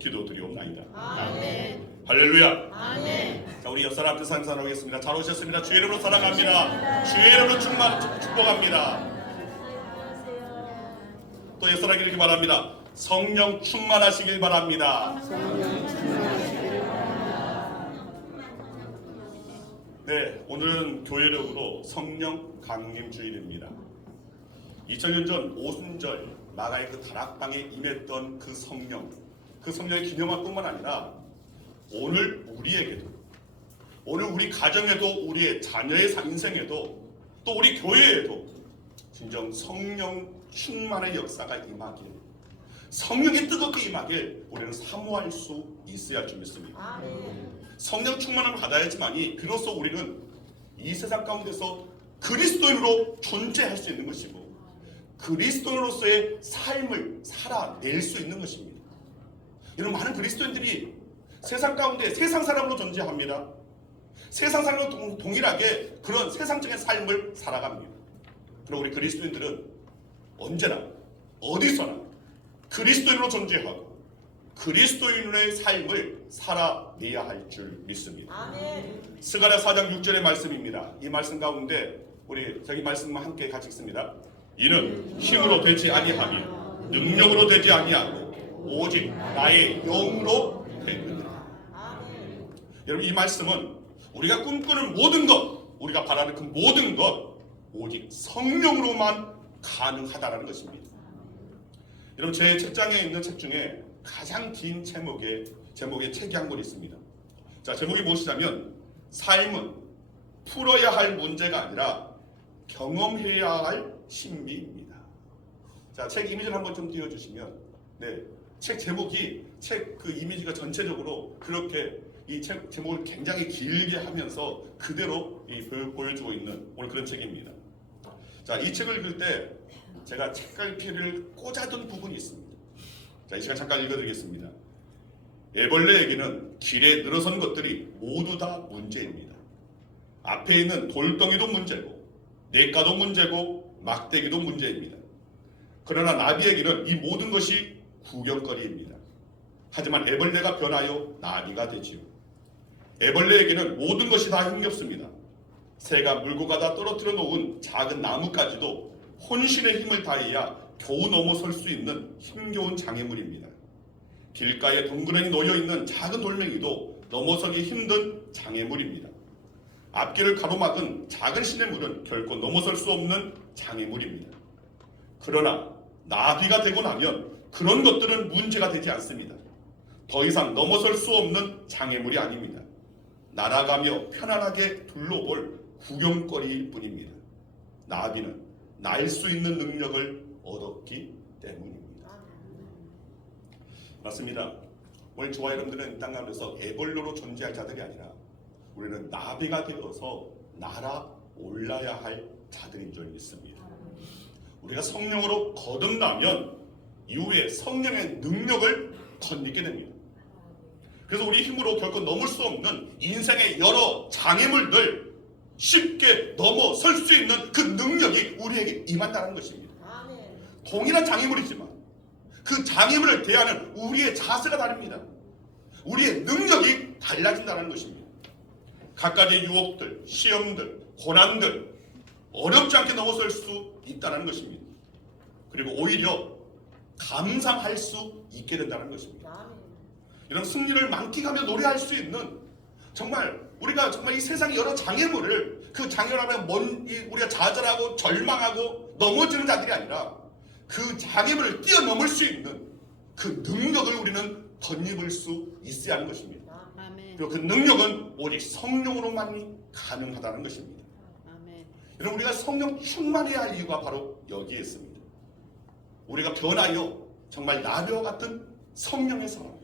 기도드리옵나이다. 아멘. 할렐루야. 아멘. 자, 우리 옆사람 앞에 상상하겠습니다. 잘 오셨습니다. 주의 이름으로 사랑합니다. 주의 이름으로 축복합니다. 또 옆사람에게 이렇게 말합니다. 성령 충만하시길 바랍니다. 네, 오늘은 교회력으로 성령 강림 주일입니다. 2000년 전 오순절 나라의 그 다락방에 임했던 그 성령의 기념할 뿐만 아니라 오늘 우리에게도, 오늘 우리 가정에도, 우리의 자녀의 인생에도, 또 우리 교회에도 진정 성령 충만의 역사가 임하길, 성령이 뜨겁게 임하길 우리는 사모할 수 있어야 할 줄 믿습니다. 아멘. 성령 충만을 받아야지만이 비로소 우리는 이 세상 가운데서 그리스도인으로 존재할 수 있는 것이고 그리스도인으로서의 삶을 살아낼 수 있는 것입니다. 이런 많은 그리스도인들이 세상 가운데 세상 사람으로 존재합니다. 세상 사람과 동일하게 그런 세상적인 삶을 살아갑니다. 그리고 우리 그리스도인들은 언제나 어디서나 그리스도인으로 존재하고 그리스도인의 삶을 살아내야 할 줄 믿습니다. 아멘. 스가랴 4장 6절의 말씀입니다. 이 말씀 가운데 우리 저기 말씀과 함께 같이 읽습니다. 이는 힘으로 되지 아니하며 능력으로 되지 아니하고 오직 나의 영으로 되느니라. 아멘. 여러분, 이 말씀은 우리가 꿈꾸는 모든 것, 우리가 바라는 그 모든 것 오직 성령으로만 가능하다는 것입니다. 여러분, 제 책장에 있는 책 중에 가장 긴 제목의 책이 한 권 있습니다. 자, 제목이 무엇이냐면 삶은 풀어야 할 문제가 아니라 경험해야 할 신비입니다. 자, 책 이미지를 한번 좀 띄워주시면, 네, 책 제목이 책 그 이미지가 전체적으로 그렇게 이 책 제목을 굉장히 길게 하면서 그대로 보여주고 있는 오늘 그런 책입니다. 자, 이 책을 읽을 때 제가 책갈피를 꽂아둔 부분이 있습니다. 자, 이 시간 잠깐 읽어드리겠습니다. 애벌레에게는 길에 늘어선 것들이 모두 다 문제입니다. 앞에 있는 돌덩이도 문제고 냇가도 문제고 막대기도 문제입니다. 그러나 나비에게는 이 모든 것이 구경거리입니다. 하지만 애벌레가 변하여 나비가 되지요. 애벌레에게는 모든 것이 다 힘겹습니다. 새가 물고 가다 떨어뜨려 놓은 작은 나무까지도 혼신의 힘을 다해야 겨우 넘어설 수 있는 힘겨운 장애물입니다. 길가에 덩그러니 놓여있는 작은 돌멩이도 넘어서기 힘든 장애물입니다. 앞길을 가로막은 작은 시냇물은 결코 넘어설 수 없는 장애물입니다. 그러나 나비가 되고 나면 그런 것들은 문제가 되지 않습니다. 더 이상 넘어설 수 없는 장애물이 아닙니다. 날아가며 편안하게 둘러볼 구경거리일 뿐입니다. 나비는 날 수 있는 능력을 얻었기 때문입니다. 맞습니다. 오늘 저와 여러분들은 이 땅 가운데서 애벌레로 존재할 자들이 아니라 우리는 나비가 되어서 날아올라야 할 자들인 줄 믿습니다. 우리가 성령으로 거듭나면 이후에 성령의 능력을 덧입게 됩니다. 그래서 우리 힘으로 결코 넘을 수 없는 인생의 여러 장애물들 쉽게 넘어설 수 있는 그 능력이 우리에게 임한다는 것입니다. 아멘. 동일한 장애물이지만 그 장애물을 대하는 우리의 자세가 다릅니다. 우리의 능력이 달라진다는 것입니다. 각가지의 유혹들, 시험들, 고난들 어렵지 않게 넘어설 수 있다는 것입니다. 그리고 오히려 감상할 수 있게 된다는 것입니다. 아멘. 이런 승리를 만끽하며 노래할 수 있는, 정말 우리가 정말 이 세상의 여러 장애물을, 그 장애라면 우리가 좌절하고 절망하고 넘어지는 자들이 아니라 그 장애물을 뛰어넘을 수 있는 그 능력을 우리는 덧입을 수 있어야 하는 것입니다. 아멘. 그리고 그 능력은 오직 성령으로만이 가능하다는 것입니다. 아멘. 여러분, 우리가 성령 충만해야 할 이유가 바로 여기에 있습니다. 우리가 변하여 정말 나비와 같은 성령의 사람,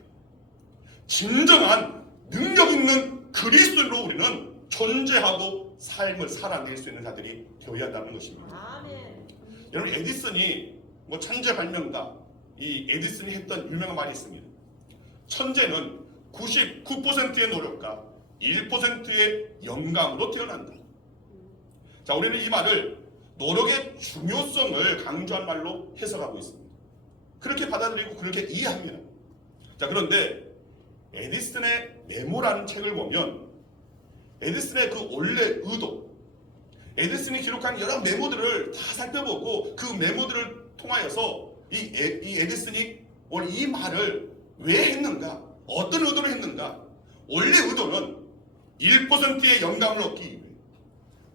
진정한 능력 있는 그리스도인으로 우리는 존재하고 삶을 살아낼 수 있는 자들이 되어야 한다는 것입니다. 아멘. 여러분, 에디슨이 천재 발명가, 이 에디슨이 했던 유명한 말이 있습니다. 천재는 99%의 노력과 1%의 영감으로 태어난다. 자, 우리는 이 말을 노력의 중요성을 강조한 말로 해석하고 있습니다. 그렇게 받아들이고 그렇게 이해합니다. 자, 그런데 에디슨의 메모라는 책을 보면 에디슨의 그 원래 의도, 에디슨이 기록한 여러 메모들을 다 살펴보고 그 메모들을 통하여서 이 에디슨이 오늘 이 말을 왜 했는가, 어떤 의도로 했는가. 원래 의도는 1%의 영감을 얻기 위해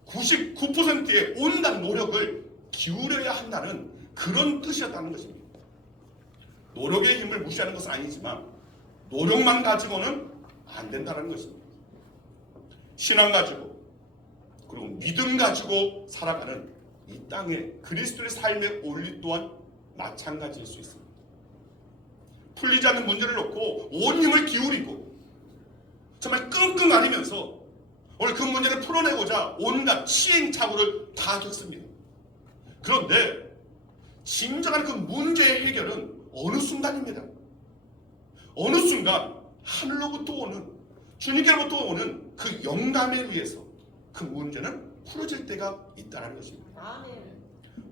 99%의 온갖 노력을 기울여야 한다는 그런 뜻이었다는 것입니다. 노력의 힘을 무시하는 것은 아니지만 노력만 가지고는 안 된다는 것입니다. 신앙 가지고 그리고 믿음 가지고 살아가는 이 땅의 그리스도의 삶의 원리 또한 마찬가지일 수 있습니다. 풀리지 않는 문제를 놓고 온 힘을 기울이고 정말 끙끙 앓으면서 오늘 그 문제를 풀어내고자 온갖 시행착오를 다 겪습니다. 그런데 진정한 그 문제의 해결은 어느 순간입니다. 어느 순간 하늘로부터 오는, 주님께로부터 오는 그 영감에 의해서 그 문제는 풀어질 때가 있다는 것입니다. 아멘.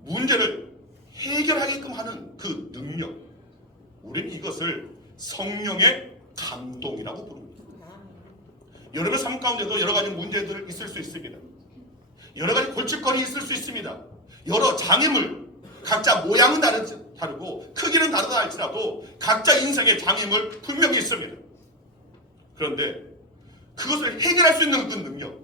문제를 해결하게끔 하는 그 능력, 우리는 이것을 성령의 감동이라고 부릅니다. 여러분의 삶 가운데도 여러 가지 문제들 있을 수 있습니다. 여러 가지 골칫거리 있을 수 있습니다. 여러 장애물, 각자 모양은 다르고 크기는 다르다 할지라도 각자 인생의 장애물 분명히 있습니다. 그런데 그것을 해결할 수 있는 그 능력,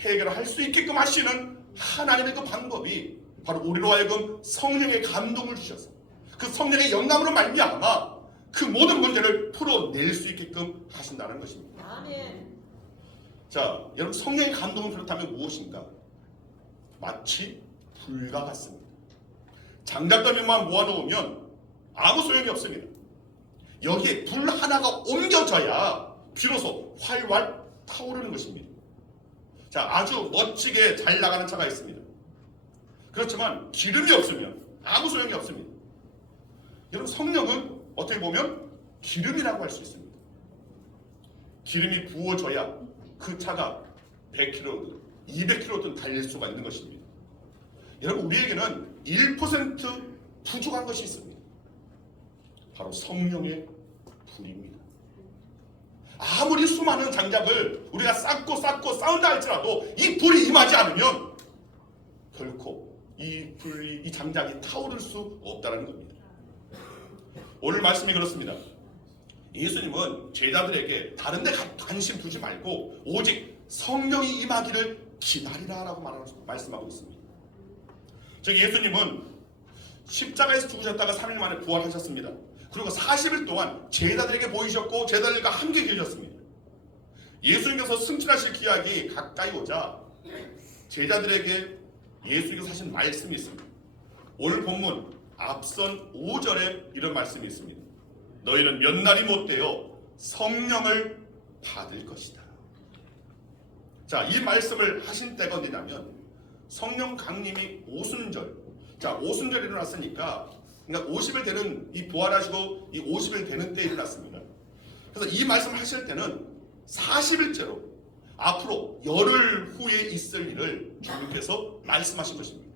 해결할 수 있게끔 하시는 하나님의 그 방법이 바로 우리로 하여금 성령의 감동을 주셔서 그 성령의 영감으로 말미암아 그 모든 문제를 풀어낼 수 있게끔 하신다는 것입니다. 아멘. 자, 여러분, 성령의 감동을 비롯하면 무엇인가? 마치 불과 같습니다. 장작더미만 모아놓으면 아무 소용이 없습니다. 여기에 불 하나가 옮겨져야 비로소 활활 타오르는 것입니다. 자, 아주 멋지게 잘 나가는 차가 있습니다. 그렇지만 기름이 없으면 아무 소용이 없습니다. 여러분, 성령은 어떻게 보면 기름이라고 할 수 있습니다. 기름이 부어져야 그 차가 100km든 200km든 달릴 수가 있는 것입니다. 여러분, 우리에게는 1% 부족한 것이 있습니다. 바로 성령의 불입니다. 아무리 수많은 장작을 우리가 쌓고 쌓은다 할지라도 이 불이 임하지 않으면 결코 이 장작이 타오를 수 없다는 겁니다. 오늘 말씀이 그렇습니다. 예수님은 제자들에게 다른 데 관심 두지 말고 오직 성령이 임하기를 기다리라라고 말씀하고 있습니다. 즉, 예수님은 십자가에서 죽으셨다가 3일 만에 부활하셨습니다. 그리고 40일 동안 제자들에게 보이셨고 제자들과 함께 계셨습니다. 예수님께서 승천하실 기약이 가까이 오자 제자들에게 예수님께서 하신 말씀이 있습니다. 오늘 본문 앞선 5절에 이런 말씀이 있습니다. 너희는 몇 날이 못되어 성령을 받을 것이다. 자, 이 말씀을 하신 때가 어디냐면 성령 강림이 오순절. 자, 오순절이 일어났으니까 그러니까 50일 되는 이 부활하시고 이 50일 되는 때에 일어났습니다. 그래서 이 말씀을 하실 때는 40일째로 앞으로 열흘 후에 있을 일을 주님께서 말씀하신 것입니다.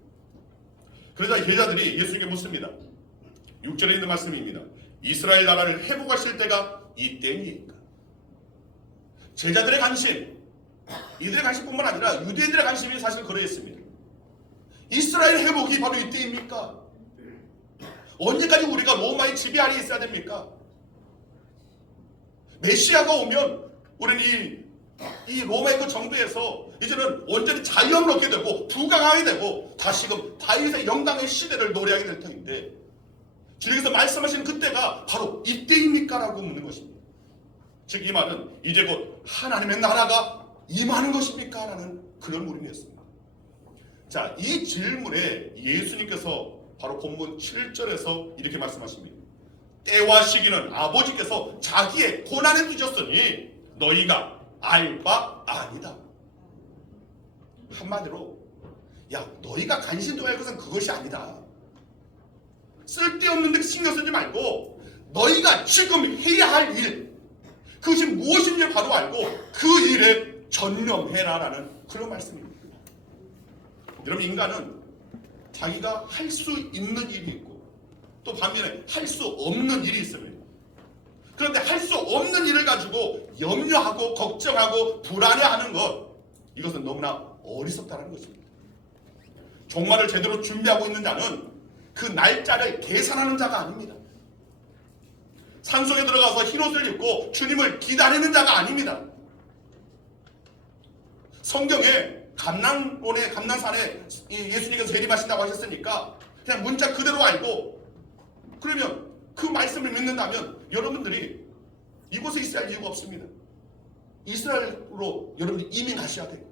그러자 제자들이 예수님께 묻습니다. 6절에 있는 말씀입니다. 이스라엘 나라를 회복하실 때가 이때입니까? 제자들의 관심, 이들의 관심뿐만 아니라 유대인들의 관심이 사실 그러했습니다. 이스라엘 회복이 바로 이때입니까? 언제까지 우리가 로마의 지배 아래 있어야 됩니까? 메시아가 오면 우리는 이 로마의 그 정부에서 이제는 완전히 자유함을 얻게 되고 부강하게 되고 다시금 다윗의 영광의 시대를 노래하게 될 터인데 주님께서 말씀하신 그때가 바로 이때입니까? 라고 묻는 것입니다. 즉, 이 말은 이제 곧 하나님의 나라가 임하는 것입니까? 라는 그런 물음이었습니다. 자, 이 질문에 예수님께서 바로 본문 7절에서 이렇게 말씀하십니다. 때와 시기는 아버지께서 자기의 고난에 두셨으니 너희가 알 바 아니다. 한마디로, 야, 너희가 관심 둬야 할 것은 그것이 아니다. 쓸데없는 데 신경 쓰지 말고 너희가 지금 해야 할 일, 그것이 무엇인지 바로 알고 그 일에 전념해라라는 그런 말씀입니다. 여러분, 인간은 자기가 할 수 있는 일이 있고 또 반면에 할 수 없는 일이 있습니다. 그런데 할 수 없는 일을 가지고 염려하고 걱정하고 불안해하는 것, 이것은 너무나 어리석다는 것입니다. 종말을 제대로 준비하고 있는 자는 그 날짜를 계산하는 자가 아닙니다. 산속에 들어가서 흰옷을 입고 주님을 기다리는 자가 아닙니다. 성경에 감난산에 예수님께서 재림하신다고 하셨으니까 그냥 문자 그대로 알고, 그러면 그 말씀을 믿는다면 여러분들이 이곳에 있어야 할 이유가 없습니다. 이스라엘로 여러분들이 이민하셔야 돼요.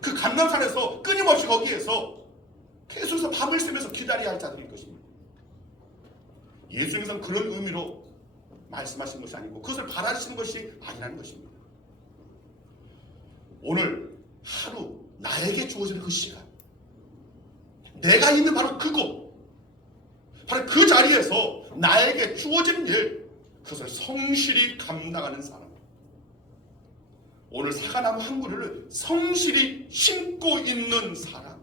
그 감난산에서 끊임없이 거기에서 계속해서 밤을 새면서 기다려야 할 자들일 것입니다. 예수님께서는 그런 의미로 말씀하신 것이 아니고 그것을 바라시는 것이 아니라는 것입니다. 오늘 하루 나에게 주어지는 그 시간, 내가 있는 바로 그곳, 바로 그 자리에서 나에게 주어지는 일, 그것을 성실히 감당하는 사람, 오늘 사과나무 한 그루를 성실히 심고 있는 사람,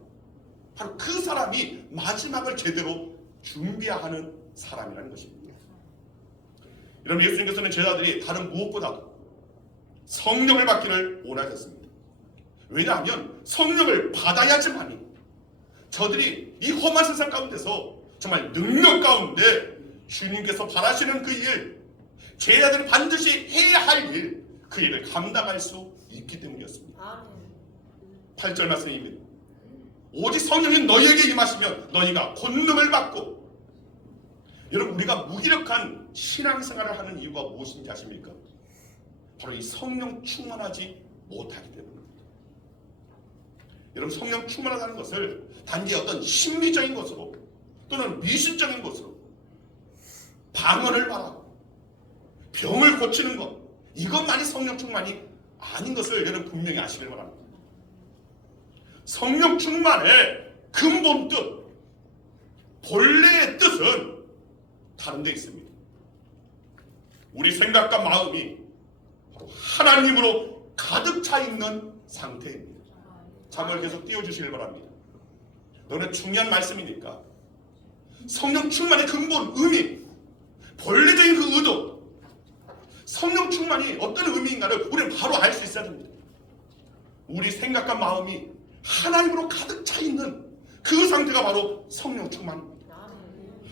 바로 그 사람이 마지막을 제대로 준비하는 사람이라는 것입니다. 여러분, 예수님께서는 제자들이 다른 무엇보다도 성령을 받기를 원하셨습니다. 왜냐하면 성령을 받아야지만이 저들이 이 험한 세상 가운데서 정말 능력 가운데 주님께서 바라시는 그 일, 제자들이 반드시 해야 할 일, 그 일을 감당할 수 있기 때문이었습니다. 8절 말씀입니다. 오직 성령이 너희에게 임하시면 너희가 권능을 받고. 여러분, 우리가 무기력한 신앙생활을 하는 이유가 무엇인지 아십니까? 바로 이 성령 충만하지 못하기 때문입니다. 여러분, 성령 충만하다는 것을 단지 어떤 심리적인 것으로 또는 미신적인 것으로 방언을 말하고 병을 고치는 것, 이것만이 성령 충만이 아닌 것을 여러분 분명히 아시길 바랍니다. 성령 충만의 근본 뜻, 본래의 뜻은 다른 데 있습니다. 우리 생각과 마음이 바로 하나님으로 가득 차 있는 상태입니다. 잠을 계속 띄워주시길 바랍니다. 너는 중요한 말씀이니까 성령 충만의 근본 의미, 본래적인 그 의도, 성령 충만이 어떤 의미인가를 우리는 바로 알 수 있어야 됩니다. 우리 생각과 마음이 하나님으로 가득 차 있는 그 상태가 바로 성령 충만입니다.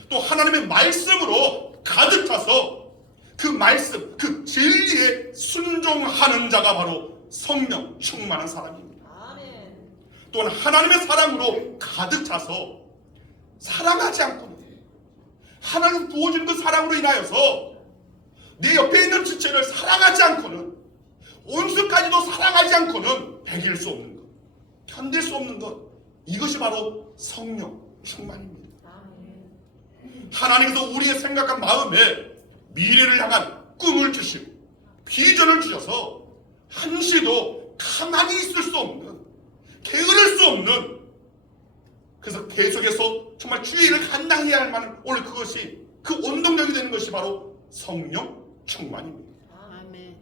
또 하나님의 말씀으로 가득 차서 그 말씀, 그 진리에 순종하는 자가 바로 성령 충만한 사람입니다. 또한 하나님의 사랑으로 가득 차서 사랑하지 않고는, 하나님 부어주는 그 사랑으로 인하여서 내 옆에 있는 지체를 사랑하지 않고는, 온수까지도 사랑하지 않고는 배길 수 없는 것, 견딜 수 없는 것, 이것이 바로 성령 충만입니다. 하나님께서 우리의 생각과 마음에 미래를 향한 꿈을 주시고 비전을 주셔서 한시도 가만히 있을 수 없는, 게으를 수 없는, 그래서 계속해서 정말 주의 일을 감당해야 할 만한, 오늘 그것이 그 원동력이 되는 것이 바로 성령 충만입니다. 아멘.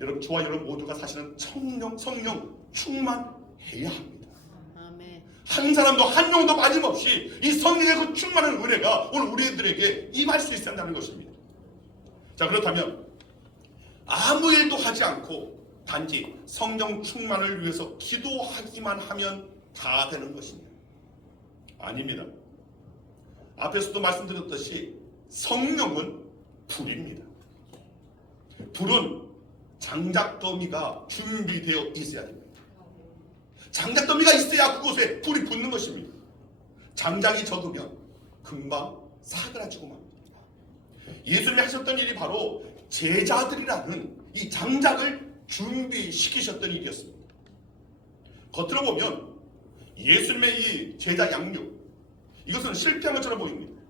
여러분, 저와 여러분 모두가 사실은 성령 충만해야 합니다. 아멘. 한 사람도 한 명도 빠짐없이 이 성령의 그 충만한 은혜가 오늘 우리들에게 임할 수 있어야 한다는 것입니다. 자, 그렇다면 아무 일도 하지 않고 단지 성령 충만을 위해서 기도하기만 하면 다 되는 것입니다. 아닙니다. 앞에서도 말씀드렸듯이 성령은 불입니다. 불은 장작더미가 준비되어 있어야 됩니다. 장작더미가 있어야 그곳에 불이 붙는 것입니다. 장작이 적으면 금방 사그라지고 맙니다. 예수님이 하셨던 일이 바로 제자들이라는 이 장작을 준비시키셨던 일이었습니다. 겉으로 보면 예수님의 이 제자 양육, 이것은 실패한 것처럼 보입니다.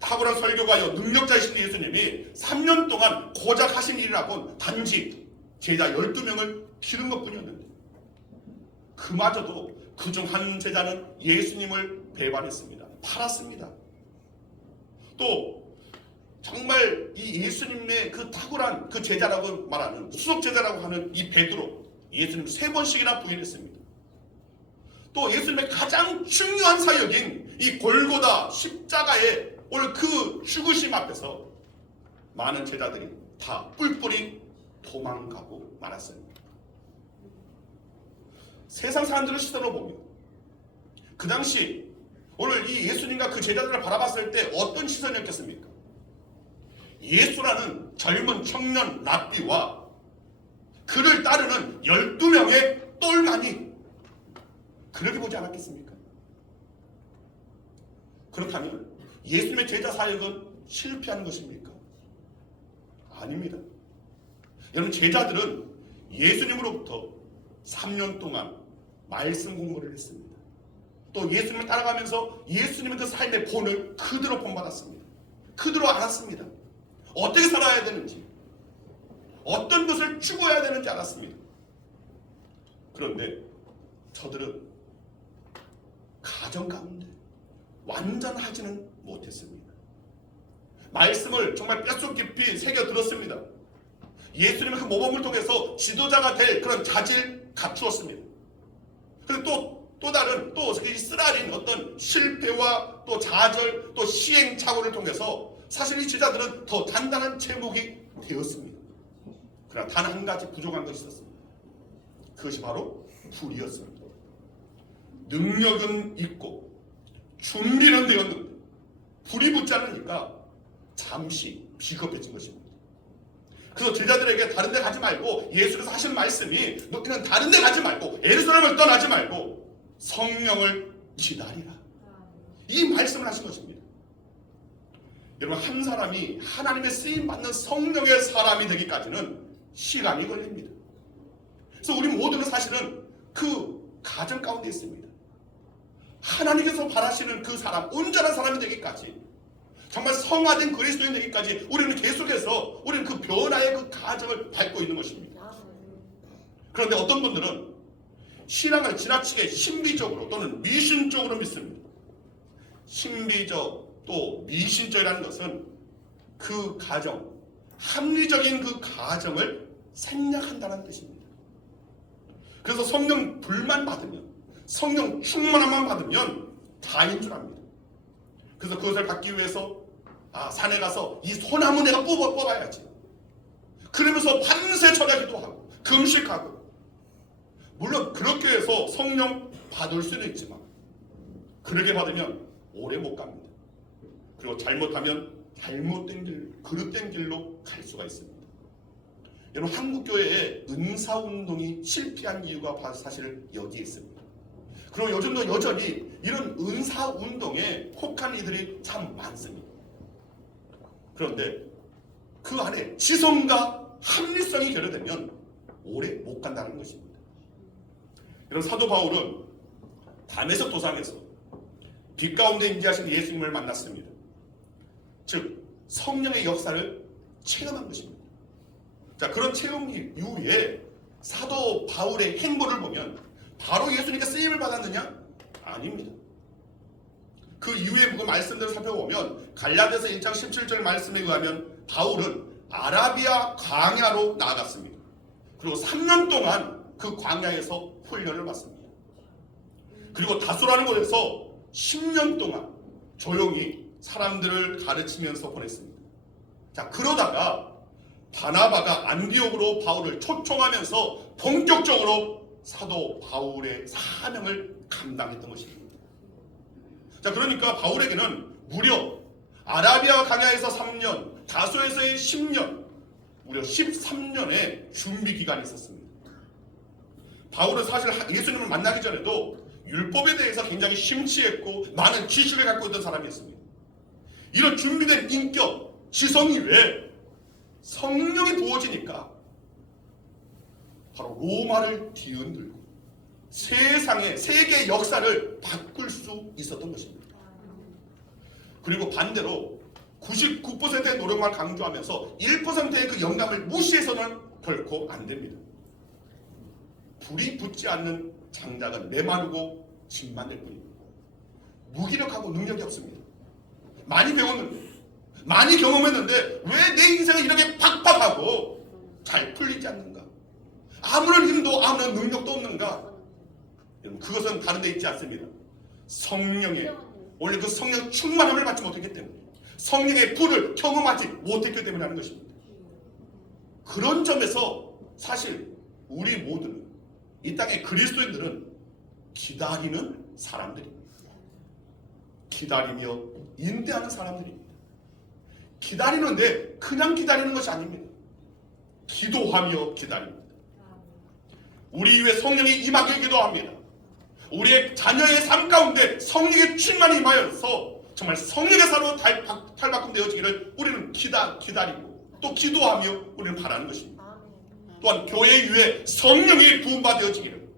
탁월한 설교가요 능력자이신 예수님이 3년 동안 고작 하신 일이라고는 단지 제자 12명을 기른 것뿐이었는데, 그마저도 그중 한 제자는 예수님을 배반했습니다. 팔았습니다. 또 정말 이 예수님의 그 탁월한 그 제자라고 말하는 수석 제자라고 하는 이 베드로, 예수님 3번씩이나 부인했습니다. 또 예수님의 가장 중요한 사역인 이 골고다 십자가의 오늘 그 죽으심 앞에서 많은 제자들이 다 뿔뿔이 도망가고 말았어요. 세상 사람들의 시선으로 보면 그 당시 오늘 이 예수님과 그 제자들을 바라봤을 때 어떤 시선이었겠습니까? 예수라는 젊은 청년 랍비와 그를 따르는 12명의 똘마니, 그렇게 보지 않았겠습니까? 그렇다면 예수님의 제자 사역은 실패하는 것입니까? 아닙니다. 여러분, 제자들은 예수님으로부터 3년 동안 말씀 공부를 했습니다. 또 예수님을 따라가면서 예수님의 그 삶의 본을 그대로 본받았습니다. 그대로 알았습니다. 어떻게 살아야 되는지, 어떤 것을 추구해야 되는지 알았습니다. 그런데 저들은 가정 가운데 완전하지는 못했습니다. 말씀을 정말 뼛속 깊이 새겨 들었습니다. 예수님의 그 모범을 통해서 지도자가 될 그런 자질 갖추었습니다. 그리고 또 다른 또 쓰라린 어떤 실패와 또 좌절 또 시행착오를 통해서 사실 이 제자들은 더 단단한 제목이 되었습니다. 그러나 단 한 가지 부족한 것이 있었습니다. 그것이 바로 불이었습니다. 능력은 있고 준비는 되었는데 불이 붙지 않으니까 잠시 비겁해진 것입니다. 그래서 제자들에게 다른 데 가지 말고, 예수께서 하신 말씀이 너희는 다른 데 가지 말고 예루살렘을 떠나지 말고 성령을 기다리라, 이 말씀을 하신 것입니다. 여러분, 한 사람이 하나님의 쓰임받는 성령의 사람이 되기까지는 시간이 걸립니다. 그래서 우리 모두는 사실은 그 가정 가운데 있습니다. 하나님께서 바라시는 그 사람, 온전한 사람이 되기까지, 정말 성화된 그리스도인 되기까지 우리는 계속해서 우리는 그 변화의 그 과정을 밟고 있는 것입니다. 그런데 어떤 분들은 신앙을 지나치게 신비적으로 또는 미신적으로 믿습니다. 신비적 또 미신적이라는 것은 그 가정, 합리적인 그 가정을 생략한다는 뜻입니다. 그래서 성령 불만 받으면, 성령 충만함만 받으면 다인 줄 압니다. 그래서 그것을 받기 위해서 산에 가서 이 소나무 내가 뽑아야지, 그러면서 밤새 절하기도 하고 금식하고, 물론 그렇게 해서 성령 받을 수는 있지만 그렇게 받으면 오래 못 갑니다. 그리고 잘못하면 잘못된 길, 그릇된 길로 갈 수가 있습니다. 여러분, 한국교회의 은사운동이 실패한 이유가 사실 여기에 있습니다. 그리고 요즘도 여전히 이런 은사운동에 혹한 이들이 참 많습니다. 그런데 그 안에 지성과 합리성이 결여되면 오래 못 간다는 것입니다. 여러분, 사도 바울은 다메섹 도상에서 빛 가운데 임재하신 예수님을 만났습니다. 즉 성령의 역사를 체험한 것입니다. 자, 그런 체험 이후에 사도 바울의 행보를 보면 바로 예수님께 쓰임을 받았느냐? 아닙니다. 그 이후에 그 말씀들을 살펴보면 갈라디아서 1장 17절 말씀에 의하면 바울은 아라비아 광야로 나아갔습니다. 그리고 3년 동안 그 광야에서 훈련을 받습니다. 그리고 다소라는 곳에서 10년 동안 조용히 사람들을 가르치면서 보냈습니다. 자, 그러다가 바나바가 안디옥으로 바울을 초청하면서 본격적으로 사도 바울의 사명을 감당했던 것입니다. 자, 그러니까 바울에게는 무려 아라비아 광야에서 3년, 다소에서의 10년, 무려 13년의 준비 기간이 있었습니다. 바울은 사실 예수님을 만나기 전에도 율법에 대해서 굉장히 심취했고 많은 지식을 갖고 있던 사람이었습니다. 이런 준비된 인격, 지성 이외에 성령이 부어지니까 바로 로마를 뒤흔들고 세상의 세계 역사를 바꿀 수 있었던 것입니다. 그리고 반대로 99%의 노력만 강조하면서 1%의 그 영감을 무시해서는 결코 안 됩니다. 불이 붙지 않는 장작은 메마르고 짐만 될 뿐입니다. 무기력하고 능력이 없습니다. 많이 배웠는데, 많이 경험했는데 왜 내 인생은 이렇게 팍팍하고 잘 풀리지 않는가? 아무런 힘도 아무런 능력도 없는가? 여러분, 그것은 다른 데 있지 않습니다. 성령의 원래 그 성령 충만함을 받지 못했기 때문에, 성령의 불을 경험하지 못했기 때문에 하는 것입니다. 그런 점에서 사실 우리 모두는, 이 땅의 그리스도인들은 기다리는 사람들입니다. 기다리며 인내하는 사람들입니다. 기다리는데 그냥 기다리는 것이 아닙니다. 기도하며 기다립니다. 우리 위에 성령이 임하게 기도합니다. 우리의 자녀의 삶 가운데 성령의 충만이 임하여서 정말 성령의 사로 탈바꿈되어지기를 우리는 기다리고 또 기도하며 우리는 바라는 것입니다. 또한 교회 위에 성령이 부음받아지기를,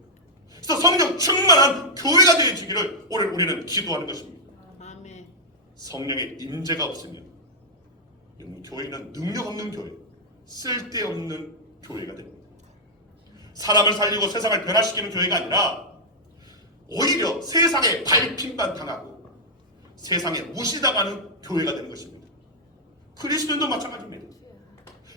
그래서 성령 충만한 교회가 되어지기를 오늘 우리는 기도하는 것입니다. 아멘. 성령의 임재가 없으면 교회는 능력 없는 교회, 쓸데없는 교회가 됩니다. 사람을 살리고 세상을 변화시키는 교회가 아니라 오히려 세상에 밟힘만 당하고 세상에 무시당하는 교회가 되는 것입니다. 그리스도인도 마찬가지입니다.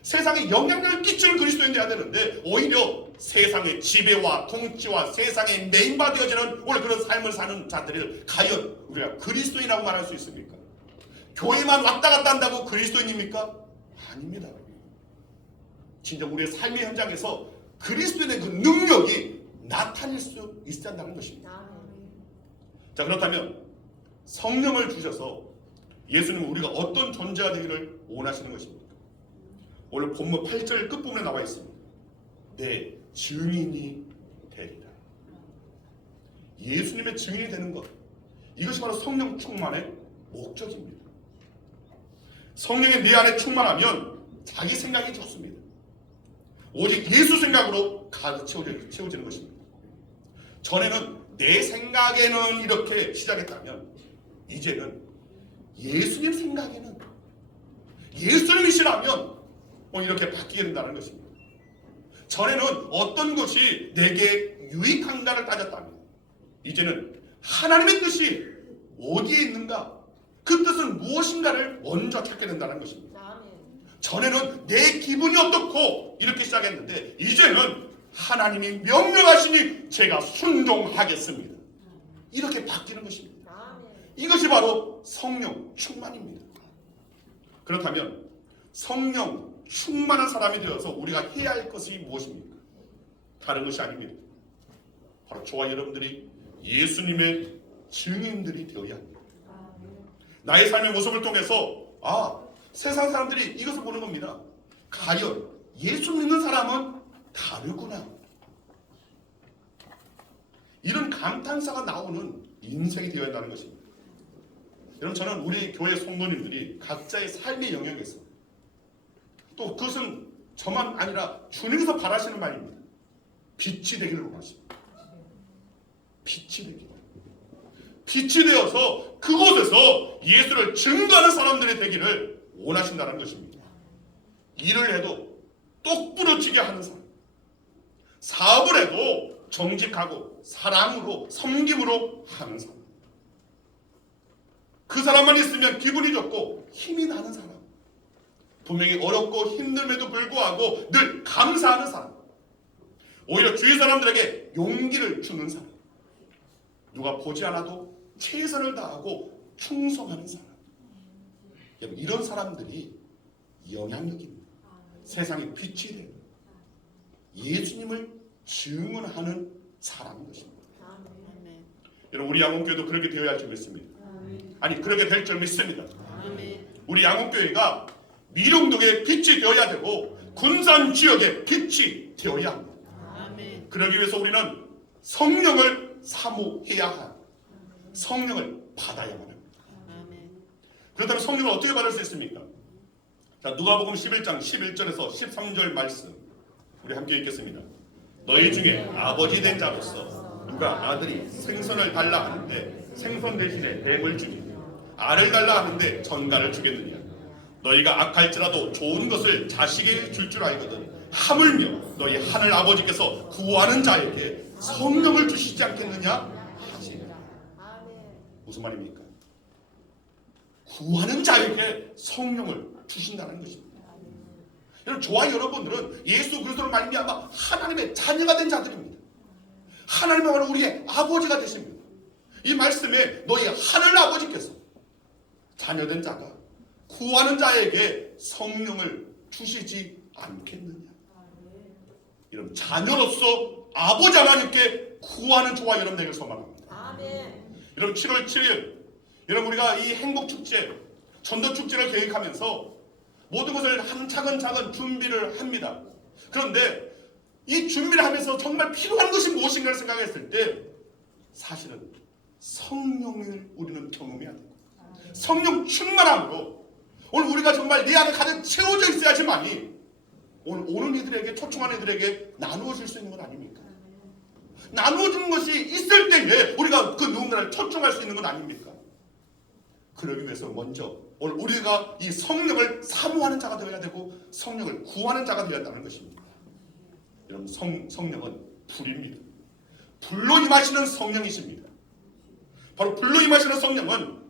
세상에 영향력을 끼치는 그리스도인이 되어야 되는데 오히려 세상의 지배와 통치와 세상에 메인바되어지는 오늘 그런 삶을 사는 자들을 과연 우리가 그리스도인이라고 말할 수 있습니까? 교회만 왔다 갔다 한다고 그리스도인입니까? 아닙니다. 진짜 우리의 삶의 현장에서 그리스도인의 그 능력이 나타낼 수 있어야 한다는 것입니다. 자, 그렇다면 성령을 주셔서 예수님은 우리가 어떤 존재가 되기를 원하시는 것입니까? 오늘 본문 8절 끝부분에 나와 있습니다. 내 증인이 되리라. 예수님의 증인이 되는 것, 이것이 바로 성령 충만의 목적입니다. 성령이 내 안에 충만하면 자기 생각이 좋습니다. 오직 예수 생각으로 가득 채워지는 것입니다. 전에는 내 생각에는 이렇게 시작했다면 이제는 예수님 생각에는, 예수님이시라면 이렇게 바뀌게 된다는 것입니다. 전에는 어떤 것이 내게 유익한가를 따졌다면 이제는 하나님의 뜻이 어디에 있는가, 그 뜻은 무엇인가를 먼저 찾게 된다는 것입니다. 전에는 내 기분이 어떻고 이렇게 시작했는데 이제는 하나님이 명령하시니 제가 순종하겠습니다. 이렇게 바뀌는 것입니다. 이것이 바로 성령 충만입니다. 그렇다면 성령 충만한 사람이 되어서 우리가 해야 할 것이 무엇입니까? 다른 것이 아닙니다. 바로 저와 여러분들이 예수님의 증인들이 되어야 합니다. 나의 삶의 모습을 통해서 세상 사람들이 이것을 보는 겁니다. 과연 예수 믿는 사람은 다르구나. 이런 감탄사가 나오는 인생이 되어야 한다는 것입니다. 여러분, 저는 우리 교회 성도님들이 각자의 삶의 영역에서 또 그것은 저만 아니라 주님께서 바라시는 말입니다. 빛이 되기를 원하십니다. 빛이 되기를. 빛이 되어서 그곳에서 예수를 증거하는 사람들이 되기를 원하신다는 것입니다. 일을 해도 똑부러지게 하는 사람, 사업을 해도 정직하고 사랑으로 섬김으로 하는 사람, 그 사람만 있으면 기분이 좋고 힘이 나는 사람, 분명히 어렵고 힘듦에도 불구하고 늘 감사하는 사람, 오히려 주위 사람들에게 용기를 주는 사람, 누가 보지 않아도 최선을 다하고 충성하는 사람, 이런 사람들이 영향력입니다. 세상에 빛이 되는 예수님을 증언하는 사람인 것입니다. 아멘. 여러분, 우리 양원교회도 그렇게 되어야 할 줄 믿습니다. 아니, 그렇게 될 줄 믿습니다. 아멘. 우리 양원교회가 미령동의 빛이 되어야 되고 군산 지역의 빛이 되어야 합니다. 아멘. 그러기 위해서 우리는 성령을 사모해야 한, 성령을 받아야만 합니다. 아멘. 그렇다면 성령을 어떻게 받을 수 있습니까? 자, 누가복음 11장 11절에서 13절 말씀 우리 함께 읽겠습니다. 너희 중에 아버지 된 자로서 누가 아들이 생선을 달라 하는데 생선 대신에 뱀을 주니 알을 달라 하는데 전갈을 주겠느냐? 너희가 악할지라도 좋은 것을 자식에게 줄 줄 알거든 하물며 너희 하늘 아버지께서 구하는 자에게 성령을 주시지 않겠느냐 하시니라. 무슨 말입니까? 구하는 자에게 성령을 주신다는 것입니다. 여러분, 저와 여러분들은 예수 그리스도로 말미암아 하나님의 자녀가 된 자들입니다. 하나님은 우리의 아버지가 되십니다. 이 말씀에 너희 하늘 아버지께서 자녀된 자가 구하는 자에게 성령을 주시지 않겠느냐. 이런 자녀로서 아버지 하나님께 구하는 저와 여러분 되길 소망합니다. 여러분 7월 7일 여러분 우리가 이 행복축제 전도축제를 계획하면서 모든 것을 한 차근차근 준비를 합니다. 그런데 이 준비를 하면서 정말 필요한 것이 무엇인가를 생각했을 때 사실은 성령을 우리는 경험해야 되고 성령 충만함으로 오늘 우리가 정말 내 안에 가득 채워져 있어야지만이 오늘 오는 이들에게 초청한 이들에게 나누어질 수 있는 건 아닙니까? 나누어지는 것이 있을 때에 우리가 그 누군가를 초청할 수 있는 건 아닙니까? 그러기 위해서 먼저 오늘 우리가 이 성령을 사모하는 자가 되어야 되고 성령을 구하는 자가 되어야 한다는 것입니다. 여러분 성령은 불입니다. 불로 임하시는 성령이십니다. 바로 불로 임하시는 성령은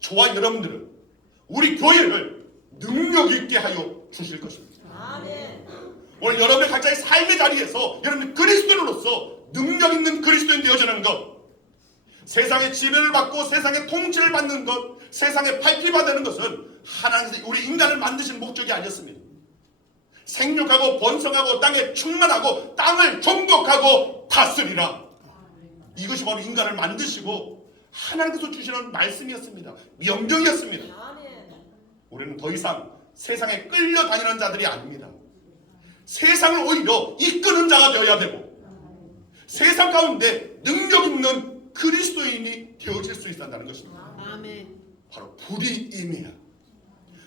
저와 여러분들은 우리 교회를 능력 있게 하여 주실 것입니다. 오늘 여러분의 각자의 삶의 자리에서 여러분이 그리스도인으로서 능력 있는 그리스도인 되어지는 것, 세상의 지배를 받고 세상의 통치를 받는 것, 세상에 밟히받는 것은 하나님께서 우리 인간을 만드신 목적이 아니었습니다. 생육하고 번성하고 땅에 충만하고 땅을 정복하고 다스리라. 이것이 바로 인간을 만드시고 하나님께서 주시는 말씀이었습니다. 명령이었습니다. 우리는 더 이상 세상에 끌려다니는 자들이 아닙니다. 세상을 오히려 이끄는 자가 되어야 되고 세상 가운데 능력 있는 그리스도인이 되어질 수 있다는 것입니다. 아멘. 바로 불이 임해야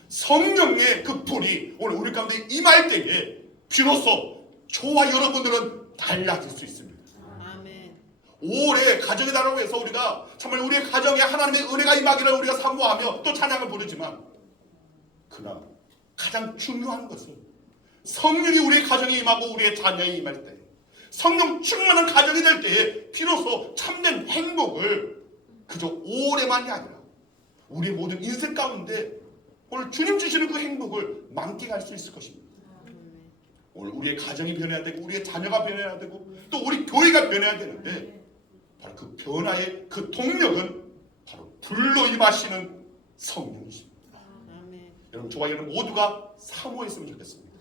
성령의 그 불이 오늘 우리 가운데 임할 때에 비로소 저와 여러분들은 달라질 수 있습니다. 아멘. 올해 가정의 달라고 해서 우리가 정말 우리의 가정에 하나님의 은혜가 임하기를 우리가 사모하며 또 찬양을 부르지만 그러나 가장 중요한 것은 성령이 우리의 가정에 임하고 우리의 자녀에 임할 때 성령 충만한 가정이 될 때에 비로소 참된 행복을 그저 오래만이 아니라 우리의 모든 인생 가운데 오늘 주님 주시는 그 행복을 만끽할 수 있을 것입니다. 오늘 우리의 가정이 변해야 되고 우리의 자녀가 변해야 되고 또 우리 교회가 변해야 되는데 바로 그 변화의 그 동력은 바로 불로 임하시는 성령이십니다. 아멘. 여러분 저와 여러분 모두가 사모했으면 좋겠습니다.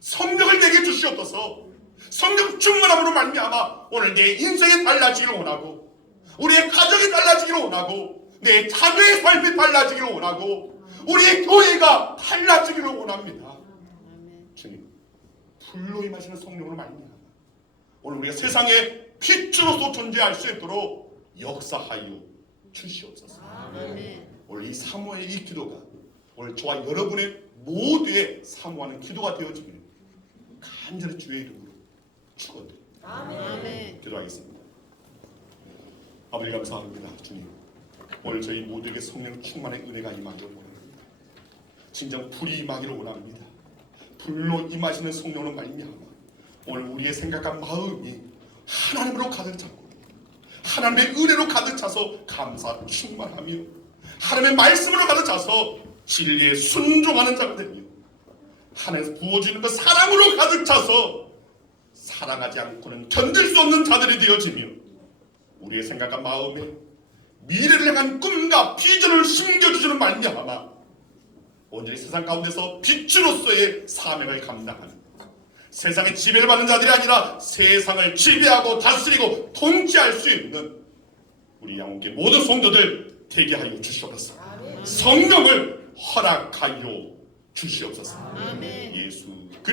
성령을 내게 주시옵소서. 성령 충만함으로 말미암아 오늘 내 인생이 달라지기를 원하고 우리의 가정이 달라지기를 원하고 내 자녀의 삶이 달라지기를 원하고 우리의 교회가 달라지기를 원합니다. 아멘. 주님 불로 임하시는 성령으로 말미암아 오늘 우리가 세상에 빛으로서 존재할 수 있도록 역사하여 주시옵소서. 아멘. 오늘 이 사모의 이 기도가 오늘 저와 여러분의 모두의 사모하는 기도가 되어지기를 간절히 주의 이름으로 축원드립니다. 아멘. 기도하겠습니다. 아버지 감사합니다. 주님 오늘 저희 모두에게 성령 충만의 은혜가 임하기를 원합니다. 진정 불이 임하기를 원합니다. 불로 임하시는 성령으로 말미암아 오늘 우리의 생각과 마음이 하나님으로 가득 찼고 하나님의 은혜로 가득 차서 감사 충만하며 하나님의 말씀으로 가득 차서 진리에 순종하는 자가 되며 하나님께서 부어주는 그 사랑으로 가득 차서 사랑하지 않고는 견딜 수 없는 자들이 되어지며 우리의 생각과 마음에 미래를 향한 꿈과 비전을 심겨주시는 말미암아 온전히 세상 가운데서 빛으로서의 사명을 감당하는 세상의 지배를 받는 자들이 아니라 세상을 지배하고 다스리고 통치할 수 있는 우리 양원계 모든 성도들 되게 하여 주시옵소서. 성령을 허락하여 주시옵소서. 아멘. 예수